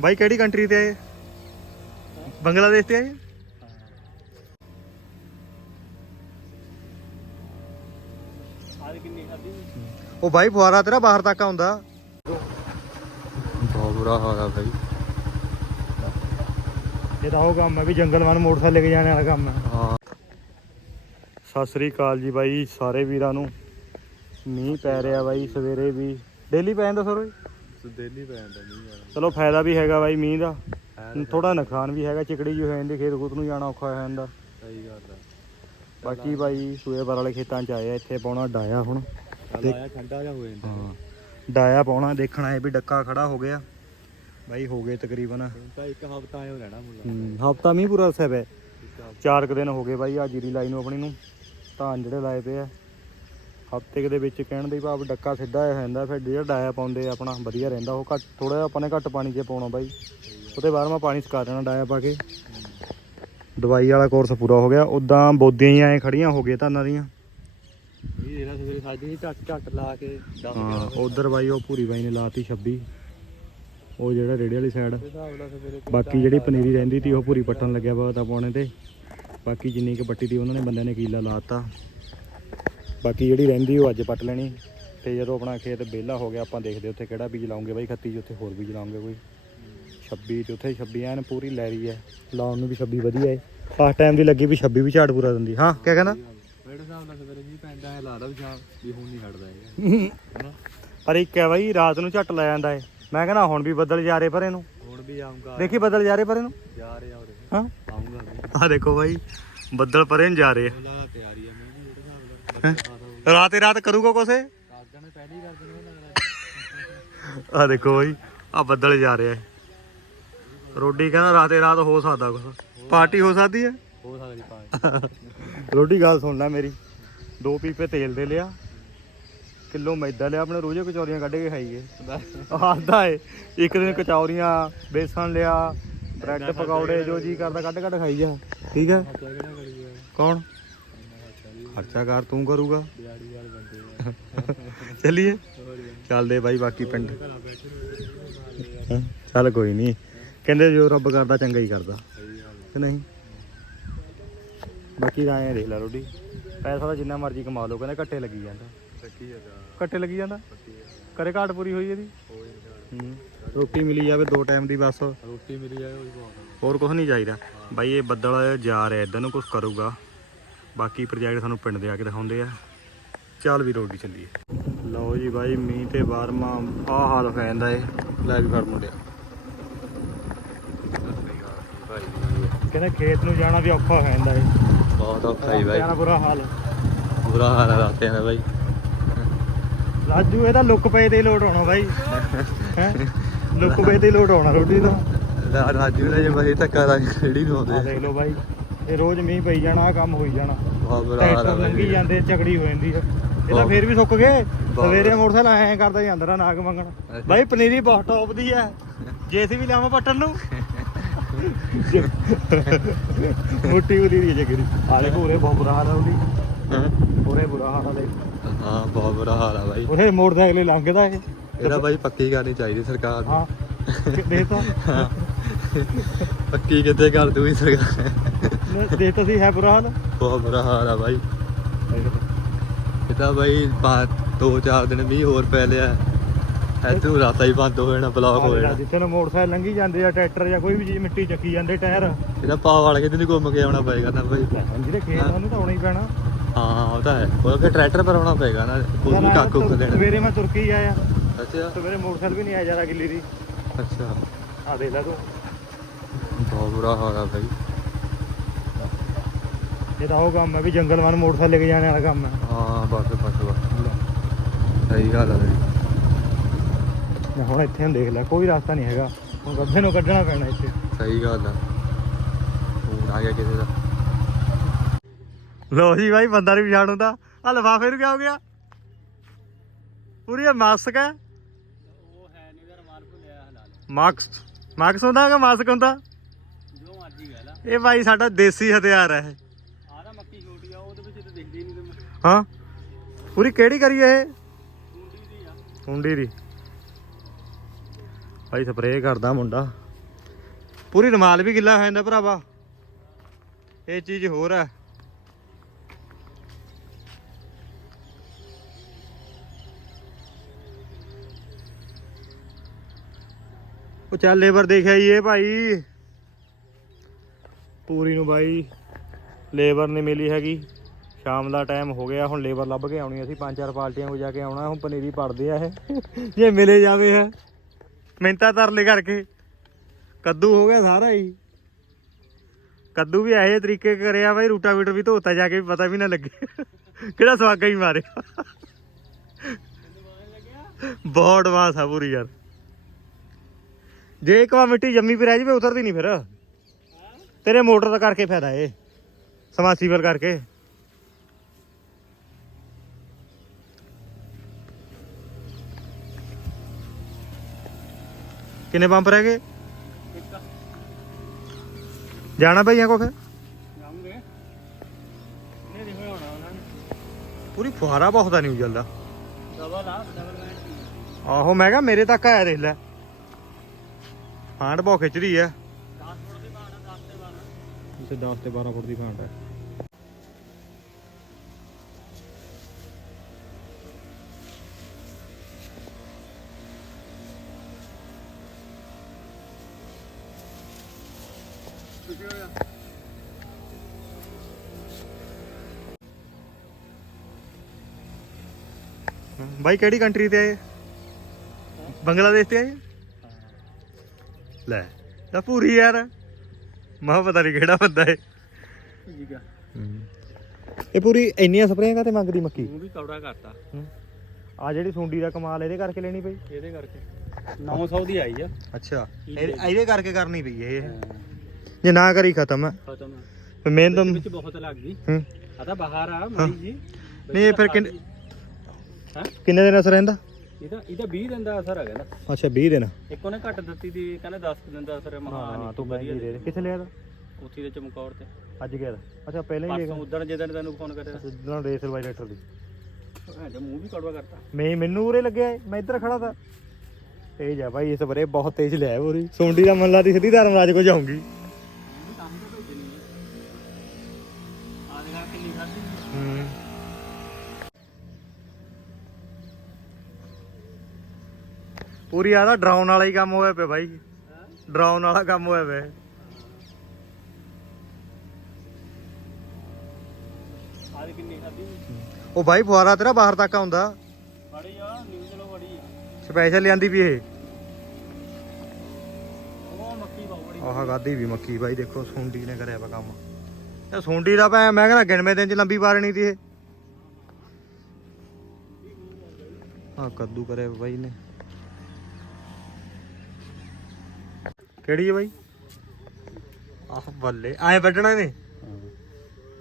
ਬਾਈ ਕਿਹੜੀ ਕੰਟਰੀ ਤੇ ਆਏ? ਬੰਗਲਾਦੇਸ਼ ਤੇ ਆਏ? ਉਹ ਬਾਈ ਫੁਆਰਾ ਤੇਰਾ ਬਾਹਰ ਤੱਕ ਆਉਂਦਾ। ਬਹੁਤ ਬੁਰਾ ਹਾਲ ਆ ਬਾਈ। ਇਹ ਤਾਂ ਉਹ ਕੰਮ ਹੈ ਵੀ ਜੰਗਲ ਵੱਲ ਮੋਟਰਸਾਈਕਲ ਲੈ ਕੇ ਜਾਣੇ ਵਾਲਾ ਕੰਮ ਹੈ। ਹਾਂ। ਸਤਿ ਸ੍ਰੀ ਅਕਾਲ ਜੀ ਬਾਈ ਸਾਰੇ ਵੀਰਾਂ ਨੂੰ। ਮੀਂਹ ਪੈ ਰਿਹਾ ਬਾਈ ਸਵੇਰੇ ਵੀ। ਡੇਲੀ ਪੈ ਜਾਂਦਾ ਸਰ ਪੈ ਜਾਂਦਾ ਚਲੋ ਫਾਇਦਾ ਵੀ ਹੈਗਾ ਬਾਈ ਮੀਂਹ ਦਾ। ਥੋੜਾ ਨੁਕਸਾਨ ਵੀ ਹੈਗਾ ਚਿਕੜੀ ਜੀ ਹੋ ਜਾਂਦੀ ਖੇਤ ਖੂਤ ਨੂੰ ਜਾਣਾ ਔਖਾ ਹੋ ਜਾਂਦਾ। ਸਹੀ ਗੱਲ ਹੈ। ਬਾਕੀ ਬਾਈ ਸੂਏ ਪਰ ਵਾਲੇ ਖੇਤਾਂ ਚ ਆਏ ਆ, ਇੱਥੇ ਪਾਉਣਾ ਡਾਇਆ ਹੁਣ। ਆਇਆ ਠੰਡਾ ਹੋ ਜਾਂਦਾ। ਹਾਂ ਡਾਇਆ ਪਾਉਣਾ ਦੇਖਣਾ ਹੈ ਵੀ ਡੱਕਾ ਖੜਾ ਹੋ ਗਿਆ। ਬਾਈ ਹੋ ਗਏ ਤਕਰੀਬਨ। ਹੁਣ ਤਾਂ ਇੱਕ ਹਫਤਾ ਆਇਓ ਰਹਿਣਾ ਮੁੱਲਾ। ਹਫਤਾ ਮੀਂਹ ਪੂਰਾ ਦੱਸਿਆ ਪਿਆ ਚਾਰ ਕੁ ਦਿਨ ਹੋ ਗਏ ਬਾਈ ਆ ਜੀਰੀ ਲਾਈ ਨੂੰ ਆਪਣੀ ਨੂੰ। ਧਾਨ ਜਿਹੜੇ ਲਾਏ ਪਏ ਆ। ਹਫ਼ਤੇ ਦੇ ਵਿੱਚ ਕਹਿਣ ਦੀ ਭਾਵ ਡੱਕਾ ਸਿੱਧਾ ਹੋ ਜਾਂਦਾ ਫਿਰ ਜਿਹੜਾ ਡਾਇਆ ਪਾਉਂਦੇ ਆ ਆਪਣਾ ਵਧੀਆ ਰਹਿੰਦਾ ਉਹ ਘੱਟ ਥੋੜਾ ਜਿਹਾ ਆਪਾਂ ਨੇ ਘੱਟ ਪਾਣੀ 'ਚ ਪਾਉਣਾ ਬਾਈ। ਉਹਦੇ ਬਾਅਦ ਮੈਂ ਪਾਣੀ ਸਕਾ ਦੇਣਾ ਡਾਇਆ ਪਾ ਕੇ। ਦਵਾਈ ਵਾਲਾ ਕੋਰਸ ਪੂਰਾ ਹੋ ਗਿਆ। ਉਦਾਂ ਬੋਦੀਆਂ ਹੀ ਐ ਖੜੀਆਂ ਹੋ ਗਏ ਧਾਨਾਂ ਦੀਆਂ। ਇਹ ਜਿਹੜਾ ਸਵੇਰੇ ਸਾਡੀ ਝੱਟ ਝੱਟ ਲਾ ਕੇ ਹਾਂ ਉਧਰ ਬਾਈ ਉਹ ਪੂਰੀ ਬਾਈ ਨੇ ਲਾਤੀ 26 ਉਹ ਜਿਹੜਾ ਰੇੜੇ ਵਾਲੀ ਸਾਈਡ ਬਾਕੀ ਜਿਹੜੀ ਪਨੀਰੀ ਰਹਿੰਦੀ ਤੀ ਉਹ ਪੂਰੀ ਪੱਟਣ ਲੱਗਿਆ ਵਾ ਤਾਂ ਪਾਉਣੇ ਤੇ। ਬਾਕੀ ਜਿੰਨੀ ਕੁ ਪੱਟੀ ਤੀ ਉਹਨਾਂ ਨੇ ਬੰਦਿਆਂ ਨੇ ਕੀਲਾ ਲਾਤਾ। ਬਾਕੀ ਜਿਹੜੀ ਰਹਿੰਦੀ ਉਹ ਅੱਜ ਪੱਟ ਲੈਣੀ। ਤੇ ਜਦੋਂ ਆਪਣਾ ਖੇਤ ਵਿਹਲਾ ਹੋ ਗਿਆ ਆਪਾਂ ਦੇਖਦੇ ਉੱਥੇ ਕਿਹੜਾ ਬੀਜ ਲਾਉਂਗੇ ਬਾਈ 31 ਚ ਉੱਥੇ ਹੋਰ ਬੀਜ ਲਾਉਂਗੇ ਕੋਈ। 26 ਤੇ ਉੱਥੇ 26 ਐਨ ਪੂਰੀ ਲੈਰੀ ਹੈ ਲਾਉਣ ਨੂੰ ਵੀ 26 ਵਧੀਆ ਹੈ ਫਸਟ ਟਾਈਮ ਦੀ ਲੱਗੀ ਵੀ 26 ਵੀ ਝਾੜ ਪੂਰਾ ਦਿੰਦੀ। ਹਾਂ ਕਿਆ ਕਹਿੰਦਾ? ਮੇਰੇ ਹਿਸਾਬ ਨਾਲ ਸਵੇਰੇ ਜੀ ਪੈਂਦਾ ਹੈ ਲੱਗਦਾ ਵੀ ਸ਼ਾਮ ਵੀ ਹੁਣ ਨਹੀਂ ਹਟਦਾ ਹੈਗਾ ਪਰ ਇੱਕ ਹੈ ਬਾਈ ਰਾਤ ਨੂੰ ਝੱਟ ਲੈ ਜਾਂਦਾ ਏ ਮੈਂ ਕਹਿੰਦਾ ਹੁਣ ਵੀ ਬੱਦਲ ਜਾ ਰਹੇ ਪਰੇ ਨੂੰ। ਹੁਣ ਵੀ ਆਉਂਗਾ ਦੇਖੀ ਬੱਦਲ ਜਾ ਰਹੇ ਪਰੇ ਨੂੰ? ਜਾ ਰਿਹਾ ਉਹਦੇ ਹਾਂ। ਆਉਂਗਾ ਆ ਦੇਖੋ ਬਾਈ ਬੱਦਲ ਪਰੇ ਨੂੰ ਜਾ ਰਹੇ ਆ। ਤਿਆਰੀ ਰਾਤੇ ਰਾਤ ਕਰੂਗਾ ਲੱਗਦਾ ਆ ਦੇਖੋ ਬਾਈ ਆ ਬੱਦਲ ਜਾ ਰਿਹਾ ਹੈ। ਰੋਡੀ ਕਹਿੰਦਾ ਰਾਤੇ ਰਾਤ ਹੋ ਸਕਦਾ ਕੁਛ। ਪਾਰਟੀ ਹੋ ਸਕਦੀ ਹੈ? ਹੋ ਸਕਦੀ ਪਾ ਰੋਡੀ ਗੱਲ ਸੁਣ ਲੈ ਮੇਰੀ। ਦੋ ਪੀਪੇ ਤੇਲ ਦੇ ਲਿਆ। ਕਿਲੋ ਮੈਦਾ ਲਿਆ ਆਪਣੇ ਰੋਜ਼ੇ ਕਚੌਰੀਆਂ ਕੱਢ ਕੇ ਖਾਈਏ ਆਦਾ ਏ ਇੱਕ ਦਿਨ ਕਚੌਰੀਆਂ ਬੇਸਣ ਲਿਆ ਬ੍ਰੈਡ ਪਕੌੜੇ ਜੋ ਜੀ ਕਰਦਾ ਕੱਢ ਕੱਢ ਖਾਈ ਜਾ। ਠੀਕ ਹੈ? ਕੌਣ? ਖਰਚਾ ਕਰ ਤੂੰ ਕਰੂਗਾ। ਚੱਲੀਏ। ਚੱਲਦੇ ਬਾਈ ਬਾਕੀ ਪਿੰਡ? ਚੱਲ ਕੋਈ ਨਹੀਂ ਕਹਿੰਦੇ ਜੋ ਰੱਬ ਕਰਦਾ ਚੰਗਾ ਹੀ ਕਰਦਾ। ਕਿ ਨਹੀਂ? ਬਾਕੀ ਐਂ ਦੇਖ ਲੈ ਰੋਡੀ ਪੈਸਾ ਤਾਂ ਜਿੰਨਾ ਮਰਜ਼ੀ ਕਮਾ ਲਓ ਕਹਿੰਦੇ ਘੱਟੇ ਲੱਗੀ ਜਾਂਦਾ। ਘੱਟੇ ਲੱਗੀ ਜਾਂਦਾ? ਕਰੇ ਘਾਟ ਪੂਰੀ ਹੋਈ ਇਹਦੀ? ਰੋਟੀ ਮਿਲੀ ਜਾਵੇ ਦੋ ਟਾਈਮ ਦੀ ਬਸ। ਰੋਟੀ ਮਿਲ ਆ। ਹੋਰ ਕੁਝ ਨਹੀਂ ਚਾਹੀਦਾ। ਬਾਈ ਇਹ ਬੱਦਲ ਜਾ ਰਿਹਾ ਇਧਰ ਨੂੰ ਕੁਝ ਕਰੂਗਾ। ਬਾਕੀ ਪ੍ਰੋਜੈਕਟ ਸਾਨੂੰ ਪਿੰਡ ਦੇ ਆ ਕੇ ਦਿਖਾਉਂਦੇ ਆ। ਚੱਲ ਵੀ ਰੋਡੀ ਚੱਲੀਏ। ਲਓ ਜੀ ਬਾਈ ਮੀਂਹ ਤੇ ਬਾਰਮਾ ਆਹ ਹਾਲ ਹੋ ਜਾਂਦਾ ਏ ਲੈ ਵੀ ਫੜ ਮੁੰਡਿਆ। ਕਹਿੰਦੇ ਖੇਤ ਨੂੰ ਜਾਣਾ ਵੀ ਔਖਾ ਹੋ ਜਾਂਦਾ ਏ ਬਹੁਤ ਔਖਾ ਹੀ ਬਾਈ। ਬੁਰਾ ਹਾਲ। ਬੁਰਾ ਹਾਲ ਹੈ ਰਾਤਿਆਂ ਦਾ ਬਾਈ। ਰਾਜੂ ਇਹਦਾ ਲੁੱਕ ਪਏ ਤੇ ਲੋਡ ਆਉਣਾ ਬਾਈ। ਹੈ? ਲੁੱਕ ਪਏ ਤੇ ਲੋਡ ਆਉਣਾ ਰੋਟੀ ਦਾ। ਰਾਜੂ ਨੇ ਜੇ ਬਾਈ ਧੱਕਾ ਲਾ ਕੇ ਰੇੜੀ ਨੂੰ ਆ ਆਉਂਦੇ ਦੇਖ ਲਓ ਬਾਈ। ਇਹ ਰੋਜ਼ ਮੀਂਹ ਪਈ ਜਾਣਾ ਆ ਕੰਮ ਹੋਈ ਜਾਣਾ। ਬਹੁਤ ਬੁਰਾ ਹਾਲ ਟਰੈਕਟਰ ਹੈ ਲੰਘੀ ਬਾਈ ਜਾਂਦੇ ਝਗੜੀ ਹੋ ਜਾਂਦੀ ਆ। ਇਹ ਤਾਂ ਬਹੁਤ- ਫੇਰ ਵੀ ਸੁੱਕ ਗਏ। ਸਵੇਰੇ ਮੋਟਰਸਾਈਕਲ ਐਂ ਕਰਦਾ ਜਾਂਦਾ ਰਾ ਨਾਗ ਮੰਗਣ। ਬਾਈ ਪਨੀਰੀ ਬਹੁਤ ਟੌਪ ਦੀ ਐ ਜੇਸੀ ਵੀ ਲਾਵਾਂ ਪੱਟਣ ਨੂੰ। ਮੁੱਟੀ ਉਦੀ ਦੀ ਜਗਰੀ ਆਲੇ ਪੂਰੇ ਬਹੁਤ ਬੁਰਾ ਹਾਲ ਆ ਉਹਦੀ। ਹੈਂ? ਬੁਰਾ ਹਾਲ ਆ ਹਾਂ ਬਹੁਤ ਬੁਰਾ ਹਾਲ ਹੈ ਬਾਈ। ਉਹਦੇ ਮੋਟਰਸਾਈਕਲ ਲੰਘਦਾ ਇਹ। ਇਹਦਾ ਬਾਈ ਪੱਕੀ ਕਰਨੀ ਚਾਹੀਦੀ ਸਰਕਾਰ ਨੂੰ। ਹਾਂ। ਦੇਤਾ ਪੱਕੀ ਕਿੱਥੇ ਕਰ ਦੂਗੀ ਸਰਕਾਰ? ਦੇਤਾ ਸੀ ਹੈ ਬੁਰਾ ਹਾਲ। ਬਹੁਤ ਬੁਰਾ ਹਾਲ ਆ ਬਾਈ। ਇਹ ਤਾਂ ਬਾਈ ਪਾ ਦੋ ਚਾਰ ਦਿਨ ਮੀਂਹ ਹੋਰ ਪੈ ਲਿਆ। ਇੱਥੋਂ ਰਾਤਾ ਹੀ ਬੰਦ ਹੋ ਜਾਣਾ ਬਲੌਕ ਹੋ ਜਾਣਾ। ਜਿੱਥੇ ਨੂੰ ਮੋਟਰਸਾਈਕਲ ਲੰਘੀ ਜਾਂਦੇ ਆ ਟਰੈਕਟਰ ਜਾਂ ਕੋਈ ਵੀ ਚੀਜ਼ ਮਿੱਟੀ ਚੱਕੀ ਜਾਂਦੇ ਟਾਇਰ। ਇਹਦਾ ਪਾ ਵਾਲ ਕੇ ਤੇ ਘੁੰਮ ਕੇ ਆਉਣਾ ਪਏਗਾ ਨਾ ਬਾਈ। ਜਿਹੜੇ ਖੇਤ ਉਹਨੂੰ ਤਾਂ ਆਉਣਾ ਹੀ ਪੈਣਾ। ਹਾਂ ਉਹ ਤਾਂ ਹੈ। ਉਹ ਕਿ ਟਰੈਕਟਰ ਪਰ ਆਉਣਾ ਪਏਗਾ ਨਾ ਉਹ ਵੀ ਕਾਕੂ ਖੋ ਲੈਣਾ ਸਵੇਰੇ ਮੈਂ ਤੁਰਕੀ ਆਇਆ। ਅੱਛਾ। ਸਵੇਰੇ ਮੋਟਰਸਾਈਕਲ ਵੀ ਨਹੀਂ ਆਇਆ ਜਰਾ ਗਿੱਲੀ ਦੀ। ਅੱਛਾ। ਆ ਦੇਖ ਲੈ ਤੂੰ। ਬਹੁਤ ਬੁਰਾ ਹਾਲ ਆ ਬਾਈ। ਇਹ ਤਾਂ ਉਹ ਕੰਮ ਹੈ ਵੀ ਜੰਗਲ ਵੱਲ ਮੋਟਰਸਾਈਕਲ ਲੈ ਕੇ ਜਾਣੇ ਵਾਲਾ ਕੰਮ ਹੈ। ਹਾਂ ਬਸ ਬਸ ਬਸ। ਸਹੀ ਗੱਲ ਮੈਂ ਹੁਣ ਇੱਥੇ ਨੂੰ ਦੇਖ ਲੈ ਕੋਈ ਰਸਤਾ ਨਹੀਂ ਹੈਗਾ। ਹੁਣ ਗੱਭੇ ਨੂੰ ਕੱਢਣਾ ਪੈਣਾ ਇੱਥੇ। ਸਹੀ ਗੱਲ ਆ। ਫੋਨ ਆ ਗਿਆ ਕਿਸੇ ਦਾ। ਲੋ ਜੀ ਬਾਈ ਬੰਦਾ ਨਹੀਂ ਪਛਾਣ ਹੁੰਦਾ ਆ ਲਫਾਫੇ ਨੂੰ ਕੀ ਹੋ ਗਿਆ? ਪੂਰੀ ਇਹ ਮਾਸਕ ਹੈ? ਉਹ ਹੈ ਨਹੀਂ ਯਾਰ ਮਾਰ ਭੁੱਲਿਆ ਹਲਾਲ ਮਾਸਕ ਮਾਸਕ ਹੁੰਦਾ ਕਿ ਮਾਸਕ ਹੁੰਦਾ? ਜੋ ਮਰਜ਼ੀ ਕਹਿ ਲਾ। ਇਹ ਬਾਈ ਸਾਡਾ ਦੇਸੀ ਹਥਿਆਰ ਹੈ ਇਹ ਆਹ ਤਾਂ ਮੱਕੀ ਛੋਟੀ ਆ ਉਹਦੇ ਵਿੱਚ ਤੇ ਦਿਖਦੀ ਨਹੀਂ ਤੇ ਹਾਂ? ਪੂਰੀ ਕਿਹੜੀ ਕਰੀ ਇਹ? ਮੁੰਡੀ ਦੀ ਹੁੰਡੀ ਦੀ। ਭਾਈ ਸਪਰੇਅ ਕਰਦਾ ਮੁੰਡਾ। ਪੂਰੀ ਰਮਾਲ ਵੀ ਗਿੱਲਾ ਹੋ ਜਾਂਦਾ ਭਰਾਵਾ। ਇਹ ਚੀਜ਼ ਹੋਰ ਹੈ। ਉਹ ਚੱਲ ਲੇਬਰ ਦੇਖਿਆ ਜੀ ਇਹ ਭਾਈ। ਪੂਰੀ ਨੂੰ ਬਾਈ। ਲੇਬਰ ਨਹੀਂ ਮਿਲੀ ਹੈਗੀ। ਸ਼ਾਮ ਦਾ ਟਾਈਮ ਹੋ ਗਿਆ, ਹੁਣ ਲੇਬਰ ਲੱਭ ਕੇ ਆਉਣੀ ਅਸੀਂ, ਪੰਜ ਚਾਰ ਪਾਰਟੀਆਂ ਕੋ ਜਾ ਕੇ ਆਉਣਾ, ਹੁਣ ਪਨੀਰੀ ਪੜਦੇ ਆ ਇਹ। ਜੇ ਮਿਲੇ ਜਾਵੇ ਹੈ ਮਿੰਤਾ ਤਰਲੇ ਕਰਕੇ। ਕੱਦੂ ਹੋ ਗਿਆ ਸਾਰਾ ਹੀ। ਕੱਦੂ ਵੀ ਇਹੋ ਤਰੀਕੇ ਕਰਿਆ ਬਾਈ ਰੂਟਾਵੀਟਰ ਵੀ ਧੋਤਾ ਜਾ ਕੇ ਵੀ ਪਤਾ ਵੀ ਨਾ ਲੱਗੇ। ਕਿਹੜਾ ਸਵਾਗਾ ਹੀ ਮਾਰਿਆ। ਬਹੁਤ ਵਾਸ ਆ ਪੂਰੀ ਯਾਰ। ਜੇ ਇੱਕ ਵਾਰ ਮਿੱਟੀ ਜੰਮੀ ਪਈ ਰਹਿ ਜਾਵੇ, ਉਤਰਦੀ ਨਹੀਂ ਫਿਰ। ਤੇਰੇ ਮੋਟਰ ਦਾ ਕਰਕੇ ਫਾਇਦਾ ਏ ਸਮਾਸੀਬਲ ਕਰਕੇ। ਕਿੰਨੇ ਪੰਪ ਰਹਿ ਗਏ? ਜਾਣਾ ਭਈਆਂ ਕੋ ਫਿਰ? ਜਾਉਂਗੇ ਨੇ ਦੇਖੋ ਹੋਣਾ ਉਹਨਾਂ ਨੇ। ਪੂਰੀ ਫੁਹਾਰਾ ਬਹੁਤ ਆ ਨਹੀਂ ਜਲਦਾ ਡਬਲ ਆ ਡਬਲ ਮੈਂਟ ਦੀ ਆਹੋ ਮੈਂ ਕਿਹਾ ਮੇਰੇ ਤੱਕ ਆਇਆ ਦੇਖ ਲੈ। ਫਾਂਡ ਬਹੁਤ ਖਿੱਚਦੀ ਆ। 10 ਫੁੱਟ ਦੀ ਬਾਣ 10 ਤੇ ਬਾਣ ਇਸੇ 10 ਤੇ 12 ਫੁੱਟ ਦੀ ਫਾਂਡ ਹੈ ਬਾਈ ਕਿਹੜੀ ਕੰਟਰੀ ਤੇ ਆਏ? ਬੰਗਲਾਦੇਸ਼ ਤੇ ਆਏ? ਲੈ ਤਾਂ ਪੂਰੀ ਯਾਰ। ਮਾ ਪਤਾ ਨਹੀਂ ਕਿਹੜਾ ਬੰਦਾ ਹੈ ਠੀਕ ਆ। ਇਹ ਪੂਰੀ ਇੰਨੀਆਂ ਸਪਰੇਆਂ ਕਾਤੇ ਮੰਗਦੀ ਮੱਕੀ? ਤੂੰ ਵੀ ਕੌੜਾ ਕਰਤਾ। ਆ ਜਿਹੜੀ ਸੁੰਡੀ ਦਾ ਕਮਾਲ ਇਹਦੇ ਕਰਕੇ ਲੈਣੀ ਪਈ? ਇਹਦੇ ਕਰਕੇ। 900 ਦੀ ਆਈ ਆ। ਅੱਛਾ। ਇਹਦੇ ਕਰਕੇ ਕਰਨੀ ਪਈ ਇਹ। ਜੇ ਨਾ ਕਰੀ ਖਤਮ। ਹੈ ਖਤਮ ਆ। ਫਿਰ ਮੇਨ ਤਾਂ ਵਿੱਚ ਬਹੁਤ ਲੱਗ ਗਈ। ਹੂੰ। ਆ ਤਾਂ ਬਾਹਰ ਆ ਮਾਈ ਜੀ। ਨਹੀਂ ਫਿਰ ਕਿੰਨੇ ਹਾਂ? ਕਿੰਨੇ ਦਿਨ ਅਸਰ ਰਹਿੰਦਾ ਇਹਦਾ? ਇਹਦਾ 20 ਦਿਨ ਦਾ ਅਸਰ ਹੈਗਾ ਨਾ ਅੱਛਾ 20 ਦਿਨ। ਇੱਕ ਉਹਨੇ ਘੱਟ ਦਿੱਤੀ ਦੀ ਕਹਿੰਦੇ 10 ਦਿਨ ਦਾ ਅਸਰ ਹੈ ਤੂੰ ਮਹਿੰਗੀ ਦੇ ਕਿੱਥੇ ਲਿਆ ਦਾ ਉੱਥੇ ਦੇ ਚਮਕੌਰ ਤੇ। ਅੱਜ ਗਿਆ ਦਾ ਅੱਛਾ ਪਹਿਲਾਂ ਹੀ ਪਰਸੋਂ ਉਦੋਂ ਜਦੋਂ ਤੈਨੂੰ ਫੋਨ ਕਰਿਆ। ਜਿੱਦਾਂ ਰੇਸ ਵਾਈ ਟਰੈਕਟਰ ਦੀ। ਹਾਂ ਜੇ ਮੂੰਹ ਵੀ ਕੌੜਾ ਕਰਤਾ। ਮੈਂ ਮੈਨੂੰ ਉਰੇ ਲੱਗਿਆ ਮੈਂ ਇੱਧਰ ਖੜਾ ਤਾ। ਤੇਜ ਆ ਭਾਈ ਇਸ ਬਰੇ ਬਹੁਤ ਤੇਜ਼ ਲਿਆ ਸੁੰਡੀ ਦਾ ਮੱਲਾ ਦੀ ਸਿੱਧੀ ਧਰਮਰਾਜ ਕੋ ਜਾਊਂਗੀ। ਪੂਰੀ ਆਦਾ ਡਰਾਉਣ ਵਾਲਾ ਹੀ ਕੰਮ ਹੋਇਆ ਪਿਆ ਭਾਈ ਡਰਾਉਣ ਵਾਲਾ ਕੰਮ ਹੋਇਆ ਪਿਆ। ਆ ਉਹ ਭਾਈ ਫੁਆਰਾ ਤੇਰਾ ਬਾਹਰ ਤੱਕ ਆਉਂਦਾ। ਬੜੀ ਆ ਨਿਊਜ਼ ਲੋ ਬੜੀ ਆ। ਸਪੈਸ਼ਲ ਲਿਆਂਦੀ ਵੀ ਇਹ। ਉਹ ਮੱਕੀ ਬਹੁਤ ਬੜੀ। ਆਹ ਗਾਦੀ ਵੀ ਮੱਕੀ ਬਾਈ ਦੇਖੋ ਸੁੰਡੀ ਨੇ ਕਰਿਆ ਵਾ ਕੰਮ। ਇਹ ਸੁੰਡੀ ਦਾ ਭੈ ਮੈਂ ਕਹਿੰਦਾ ਗਿਣਵੇਂ ਦਿਨ ਚ ਲੰਬੀ ਬਾਰਣੀ ਤੀ ਇਹ। ਹਾਂ ਕੱਦੂ ਕਰਿਆ ਵਾ ਬਾਈ ਨੇ ਕਿਹੜੀ ਹੈ ਬਾਈ? ਆਹ ਬੱਲੇ। ਆਏ ਵੱਢਣਾ ਨੇ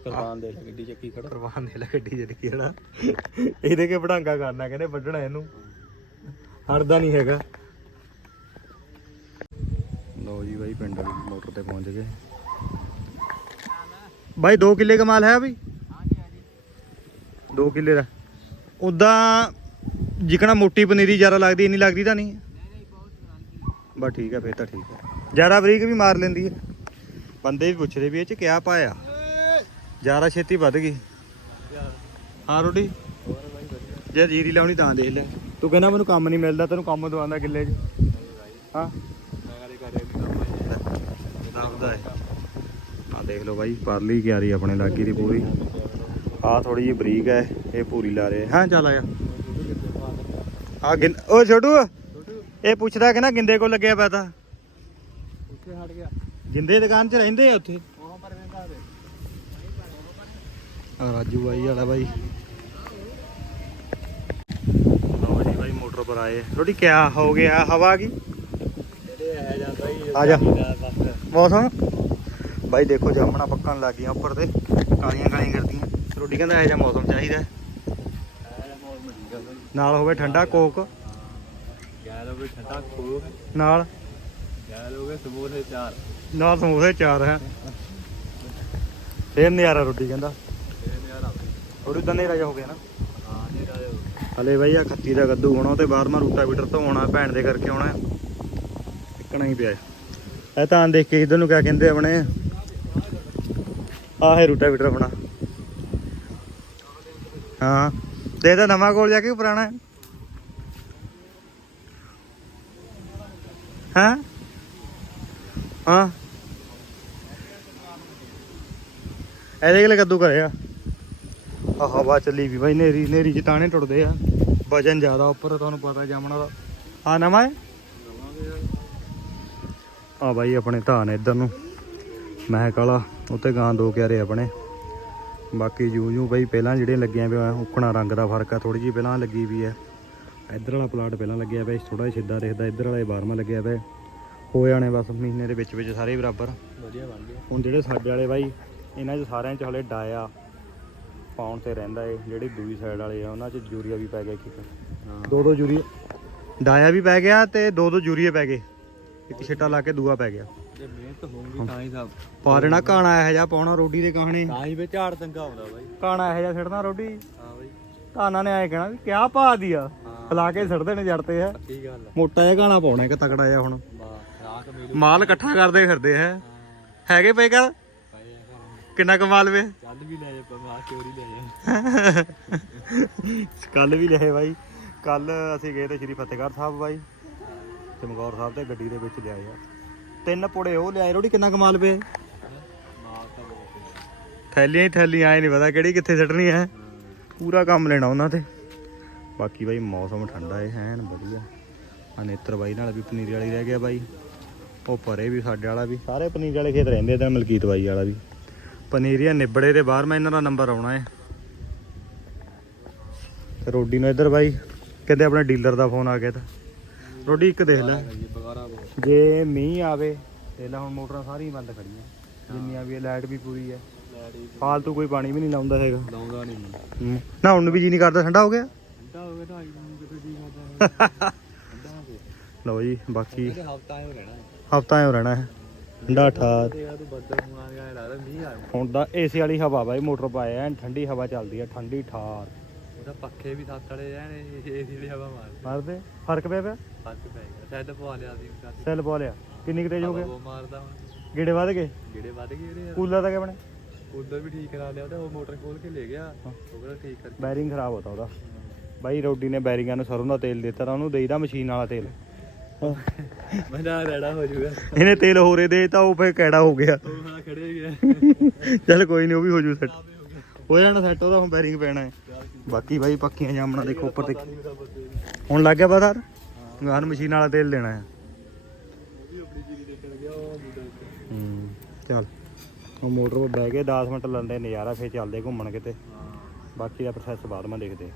ਕੁਰਬਾਨ ਦੇ ਲੈ ਗੱਡੀ ਚੱਕੀ ਖੜਾ। ਪ੍ਰਵਾਨ ਦੇ ਲੈ ਗੱਡੀ ਜਿਹੜੀ ਕਿਹੜਾ ਇਹਦੇ ਕੇ ਵਡਾਂਗਾ ਕਰਨਾ ਕਹਿੰਦੇ ਵੱਢਣਾ ਇਹਨੂੰ। ਹੜਦਾ ਨਹੀਂ ਹੈਗਾ। ਲਓ ਜੀ ਬਾਈ ਪਿੰਡ ਮੋਟਰ ਤੇ ਪਹੁੰਚ ਗਏ। ਬਾਈ 2 ਕਿੱਲੇ ਕਮਾਲ ਹੈ ਬਈ 2 ਕਿੱਲੇ ਦਾ। ਉਦਾਂ ਜਿਕਣਾ ਮੋਟੀ ਪਨੀਰੀ ਜ਼ਿਆਦਾ ਲੱਗਦੀ ਇੰਨੀ ਲੱਗਦੀ ਤਾਂ ਨਹੀਂ? ਬਸ ਠੀਕ ਹੈ ਫੇਰ ਤਾਂ ਠੀਕ ਹੈ। ਜ਼ਿਆਦਾ ਬਰੀਕ ਵੀ ਮਾਰ ਲੈਂਦੀ ਹੈ। ਬੰਦੇ ਵੀ ਪੁੱਛਦੇ ਵੀ ਇਹ ਚ ਕਿਆ ਪਾਇਆ। ਜ਼ਿਆਦਾ ਛੇਤੀ ਵੱਧ ਗਈ। ਹਾਂ ਰੋਟੀ? ਜੇ ਜੀਰੀ ਲਾਉਣੀ ਤਾਂ ਦੇਖ ਲੈ। ਤੂੰ ਕਹਿੰਦਾ ਮੈਨੂੰ ਕੰਮ ਨਹੀਂ ਮਿਲਦਾ ਤੈਨੂੰ ਕੰਮ ਦਵਾਉਂਦਾ ਕਿੱਲੇ 'ਚ। ਹਾਂ? ਆ ਦੇਖ ਲਓ ਬਾਈ ਪਰਲੀ ਕਿਆਰੀ ਆਪਣੇ ਲਾਗੀ ਦੀ ਪੂਰੀ। ਆ ਥੋੜੀ ਜਿਹੀ ਬਰੀਕ ਹੈ ਇਹ ਪੂਰੀ ਲਾ ਰਹੇ। ਹਾਂ ਚੱਲ ਆਇਆ ਆ ਗਿੰ ਓ ਛੋਟੂ ਇਹ ਪੁੱਛਦਾ ਕਿ ਨਾ ਗਿੰਦੇ ਕੋ ਲੱਗਿਆ ਪਿਆ ਤਾਂ। ਉੱਥੇ ਹਟ ਗਿਆ। ਜਿੰਦੇ ਦੁਕਾਨ 'ਚ ਰਹਿੰਦੇ ਆ ਉੱਥੇ? ਉਹ ਪਰ ਵੇਂਦਾ ਦੇ ਆ ਰਾਜੂ ਬਾਈ ਵਾਲਾ ਬਾਈ। ਲਓ ਜੀ ਬਾਈ ਮੋਟਰ ਪਰ ਆਏ। ਰੋਟੀ ਕਿਆ ਹੋ ਗਿਆ? ਹਵਾ ਕੀ? ਆ ਜਾ। ਮੌਸਮ? ਬਾਈ ਦੇਖੋ ਜਾਮਣਾ ਪੱਕਣ ਲੱਗ ਗਈਆਂ ਉੱਪਰ ਤੇ। ਕਾਲੀਆਂ ਕਾਲੀਆਂ ਕਰਦੀਆਂ। ਰੋਟੀ ਕਹਿੰਦਾ ਇਹ ਜਿਹਾ ਮੌਸਮ ਚਾਹੀਦਾ ਨਾਲ ਹੋਵੇ ਠੰਡਾ ਕੋਕ। ਗਿਆ ਲੋ ਵੀ ਠੰਡਾ ਖੂਬ ਨਾਲ? ਗਿਆ ਸਮੋਸੇ ਚਾਰ। ਨਾਲ ਸਮੋਸੇ ਚਾਰ ਹੈ। ਫੇਰ ਨਜ਼ਾਰਾ ਰੋਟੀ ਕਹਿੰਦਾ। ਨਿਆਰਾ ਥੋੜੀ ਤਾਂ ਨੇਰਾ ਹੋ ਗਿਆ ਨਾ। ਹਾਂ ਨਹੀਂ ਰਾਜੋ ਹਲੇ ਬਾਈ ਆ ਖੱਤੀ ਦਾ ਕੱਦੂ ਹੋਣਾ ਤੇ ਬਾਹਰ ਮਾ ਰੂਟਾ ਬੀਟਰ ਤੋਂ ਆਉਣਾ ਭੈਣ ਦੇ ਕਰਕੇ ਆਉਣਾ। ਕਣਾ ਹੀ ਪਿਆ। ਇਹ ਤਾਂ ਦੇਖ ਕੇ ਇਧਰ ਨੂੰ ਕਿਆ ਕਹਿੰਦੇ ਆਪਣੇ? ਆਹ ਹੈ ਰੂਟਾ ਵੀਟਰ ਆਪਣਾ। ਹਾਂ ਤੇ ਇਹਦਾ ਨਵਾਂ ਕੋਲ ਜਾ ਕੇ ਪੁਰਾਣਾ ਹੈ। ਹਾਂ? ਹਾਂ। ਇਹਦੇ ਕੋਲ ਕੱਦੂ ਕਰਿਆ ਆ। ਹਵਾ ਚੱਲੀ ਵੀ ਬਾਈ, ਨੇਰੀ ਨੇਰੀ ਚ ਤਾਣੇ ਟੁੱਟਦੇ ਆ। ਵਜਨ ਜ਼ਿਆਦਾ ਉੱਪਰ, ਤੁਹਾਨੂੰ ਪਤਾ ਜਾਮਣਾ ਦਾ। ਆ ਨਵਾਂ ਹੈ? ਆ ਬਾਈ, ਆਪਣੇ ਧਾਨ ਇੱਧਰ ਨੂੰ। ਮਹਿਕ ਵਾਲਾ ਉੱਤੇ ਗਾਂ ਦੋ ਕਿਆਰੇ ਆਪਣੇ। ਬਾਕੀ ਜੂ ਜੂ ਬਾਈ, ਪਹਿਲਾਂ ਜਿਹੜੀਆਂ ਲੱਗੀਆਂ ਪਿਆ ਉਕਣਾ ਰੰਗ ਦਾ ਫ਼ਰਕ ਆ ਥੋੜੀ ਜਿਹੀ ਪਹਿਲਾਂ ਲੱਗੀ ਵੀ ਹੈ ਇੱਧਰ ਵਾਲਾ ਪਲਾਟ ਪਹਿਲਾਂ ਲੱਗਿਆ ਪਿਆ ਥੋੜਾ ਜਿਹਾ ਸਿੱਧਾ ਦਿਖਦਾ, ਇੱਧਰ ਵਾਲਾ 12ਵਾਂ ਲੱਗਿਆ ਪਿਆ। ਹੋ ਜਾਣੇ ਬਸ ਮਹੀਨੇ ਦੇ ਵਿੱਚ ਵਿੱਚ ਸਾਰੇ ਬਰਾਬਰ। ਵਧੀਆ ਬਣ ਗਿਆ ਹੁਣ ਜਿਹੜੇ ਸਾਡੇ ਵਾਲੇ ਬਾਈ ਇਹਨਾਂ 'ਚ ਸਾਰਿਆਂ 'ਚ ਹਲੇ ਡਾਇਆ ਪਾਉਣ ਤੇ ਰਹਿੰਦਾ ਏ ਜਿਹੜੀ ਦੂਜੀ ਸਾਈਡ ਵਾਲੇ ਆ ਉਹਨਾਂ 'ਚ ਯੂਰੀਆ ਵੀ ਪੈ ਗਿਆ ਇੱਕ ਦੋ ਦੋ ਯੂਰੀਆ ਡਾਇਆ ਵੀ ਪੈ ਗਿਆ ਤੇ ਦੋ ਦੋ ਯੂਰੀਆ ਪੈ ਗਏ। ਇੱਕ ਛਿੱਟਾ ਲਾ ਕੇ ਦੂਆ ਪੈ ਗਿਆ। ਜੇ ਮਿਹਨਤ ਹੋਊਗੀ ਤਾਂ ਹੀ ਸਭ ਪਾ ਦੇਣਾ ਕਾਣਾ ਇਹੋ ਜਿਹਾ ਪਾਉਣਾ ਰੋਡੀ ਦੇ ਕਹਾਣੇ। ਤਾਂ ਹੀ ਵੇ ਝਾੜ ਚੰਗਾ ਆਉਂਦਾ ਬਾਈ। ਕਾਣਾ ਇਹੋ ਜਿਹਾ ਰੋਡੀ। ਹਾਂ ਬਾਈ। ਨੇ ਐ ਕਹਿਣਾ ਵੀ ਕਿਆ ਪਾ ਦਿਆ। ਫਲਾ ਕੇ ਛੱਡਦੇ ਨੇ ਜੜ ਤੇ। ਗੱਲ ਆ। ਮੋਟਾ ਜਿਹਾ ਕਾਣਾ ਪਾਉਣਾ ਇੱਕ ਤਕੜਾ ਜਿਹਾ ਹੁਣ। ਮਿਲੂ ਇਕੱਠਾ ਕਰਦੇ ਫਿਰਦੇ ਹੈ। ਹੈਗੇ ਪਏ ਕਰ ਕਿੰਨਾ ਕਮਾਲ ਵੇ? ਚੱਲ ਵੀ ਲੈ ਜਾ ਆ ਚੋਰੀ ਲੈ ਜਾ ਕੱਲ ਵੀ ਲਏ ਬਾਈ। ਕੱਲ ਅਸੀਂ ਗਏ ਤੇ ਸ਼੍ਰੀ ਫਤਿਹਗੜ੍ਹ ਸਾਹਿਬ ਬਾਈ। ਚਮਕੌਰ ਸਾਹਿਬ ਤੇ ਗੱਡੀ ਦੇ ਵਿੱਚ ਲਿਆਏ ਆ। ਤਿੰਨ ਪੁੜੇ ਉਹ ਲਿਆਏ ਰੋੜੀ ਕਿੰਨਾ ਕਮਾਲ ਪਏ ਥੈਲੀਆਂ ਹੀ ਥੈਲੀਆਂ ਆਏ ਨਹੀਂ ਪਤਾ ਕਿਹੜੀ ਕਿੱਥੇ ਸੱਟਣੀ ਹੈ। ਪੂਰਾ ਕੰਮ ਲੈਣਾ ਉਹਨਾਂ ਤੇ। ਬਾਕੀ ਬਾਈ ਮੌਸਮ ਠੰਡਾ ਹੈ ਐਨ ਵਧੀਆ। ਆ ਨੇਤਰ ਬਾਈ ਨਾਲ ਵੀ ਪਨੀਰੀ ਵਾਲੀ ਰਹਿ ਗਿਆ ਬਾਈ। ਉਹ ਪਰੇ ਵੀ ਸਾਡੇ ਵਾਲਾ ਵੀ। ਸਾਰੇ ਪਨੀਰੀ ਵਾਲੇ ਖੇਤ ਰਹਿੰਦੇ ਤੇ ਮਲਕੀਤ ਬਾਈ ਵਾਲਾ ਵੀ। ਪਨੀਰੀਆਂ ਨਿਬੜੇ ਦੇ ਬਾਹਰ ਮੈਂ ਇਹਨਾਂ ਦਾ ਨੰਬਰ ਆਉਣਾ ਹੈ। ਤੇ ਰੋਡੀ ਨੂੰ ਇੱਧਰ ਬਾਈ ਕਹਿੰਦੇ ਆਪਣੇ ਡੀਲਰ ਦਾ ਫੋਨ ਆ ਗਿਆ ਤਾਂ। ਰੋਡੀ ਇੱਕ ਦੇਖ ਲੈ। ਜੇ ਮੀਂਹ ਆਵੇ ਤੇ ਲੈ ਹੁਣ ਮੋਟਰਾਂ ਸਾਰੀਆਂ ਬੰਦ ਖੜੀਆਂ। ਜਿੰਨੀਆਂ ਵੀ ਲਾਈਟ ਵੀ ਪੂਰੀ ਹੈ ਫਾਲਤੂ ਕੋਈ ਪਾਣੀ ਵੀ ਨਹੀਂ ਲਾਉਂਦਾ ਹੈਗਾ। ਲਾਉਂਦਾ ਨਹੀਂ। ਨੂੰ ਵੀ ਜੀ ਨਹੀਂ ਕਰਦਾ ਠੰਡਾ ਹੋ ਗਿਆ? ਠੰਡਾ ਹੋ ਗਿਆ ਤਾਂ ਆਈ ਨੂੰ ਕਿਤੇ ਜੀ ਕਰਦਾ। ਠੰਡਾ ਹੋ ਗਿਆ ਲਓ ਜੀ ਬਾਕੀ। ਹਫਤਾ ਹੀ ਰਹਿਣਾ ਹੈ ਹਫਤਾ ਐ ਰਹਿਣਾ ਹੈ। ਠੰਡਾ ਠਾਰ ਹੁਣ ਤਾਂ ਏਸੀ ਵਾਲੀ ਹਵਾ ਬਾਈ ਮੋਟਰ ਪਾਏ ਐ ਠੰਡੀ ਹਵਾ ਚੱਲਦੀ ਹੈ ਠੰਡੀ ਠਾਰ। ਉਹਦਾ ਪੱਖੇ ਵੀ ਸੱਤ ਵਾਲੇ ਐਨ ਏਸੀ ਵਾਲੀ ਹਵਾ ਮਾਰਦੇ। ਮਾਰਦੇ? ਫ਼ਰਕ ਪਿਆ ਪਿਆ? ਫ਼ਰਕ ਪੈ ਗਿਆ। ਸੈੱਟ ਪਵਾ ਲਿਆ ਸੀ ਉਹਦਾ। ਸੈੱਲ ਪਾ ਲਿਆ। ਕਿੰਨੀ ਕੁ ਤੇਜ਼ ਹੋ ਗਿਆ? ਉਹ ਮਾਰਦਾ ਹੁਣ। ਗੇੜੇ ਵੱਧ ਗਏ? ਜਿਹੜੇ ਵੱਧ ਗਏ ਯਾਰ। ਕੂਲਰ ਦਾ ਕਿਆ ਬਣੇ ਉਧਰ ਵੀ ਠੀਕ ਕਰਾ ਲਿਆ ਉਹਦਾ ਉਹ ਮੋਟਰ ਖੋਲ ਕੇ ਲੈ ਗਿਆ। ਹਾਂ। ਉਹ ਕਹਿੰਦਾ ਠੀਕ ਕਰਕੇ। ਬੈਰਿੰਗ ਖਰਾਬ ਹੋਤਾ ਉਹਦਾ। ਬਾਈ ਰੋਡੀ ਨੇ ਬੈਰਿੰਗਾਂ ਨੂੰ ਸਰੋਂ ਦਾ ਤੇਲ ਦਿੱਤਾ ਤਾਂ ਉਹਨੂੰ ਦੇਈਦਾ ਮਸ਼ੀਨ ਵਾਲਾ ਤੇਲ। ਮੈਂ ਨਾ ਰੈੜਾ ਹੋ ਜਾਊਗਾ ਇਹਨੇ ਤੇਲ ਹੋਰੇ ਦੇ ਤਾਂ ਉਹ ਫੇ ਕੈੜਾ ਹੋ ਗਿਆ। ਉਹ ਹਾਂ ਖੜੇ ਗਿਆ। ਚੱਲ ਕੋਈ ਨਹੀਂ ਉਹ ਵੀ ਹੋ ਜੂ ਸੈੱਟ ਹੋ ਜਾਣਾ ਸੈੱਟ ਉਹਦਾ ਹੁਣ ਬੈਰਿੰਗ ਪੈਣਾ ਹੈ। ਬਾਕੀ ਬਾਈ ਪੱਕੀਆਂ ਜਾਮਣਾ ਦੇਖੋ ਉੱਪਰ ਤੇ ਹੁਣ ਲੱਗ ਗਿਆ ਪਤਾ ਗਾਨ ਮਸ਼ੀਨ ਵਾਲਾ ਤੇਲ ਲੈਣਾ ਹੈ। ਉਹ ਉਹ ਚੱਲ। ਉਹ ਮੋਟਰ 'ਤੇ ਬਹਿ ਕੇ 10 ਮਿੰਟ ਲੈਂਦੇ ਨਜ਼ਾਰਾ ਫੇਰ ਚੱਲਦੇ ਘੁੰਮਣ ਕਿਤੇ। ਬਾਕੀ ਦਾ ਪ੍ਰੋਸੈਸ ਬਾਅਦ ਮੈਂ ਦੇਖਦੇ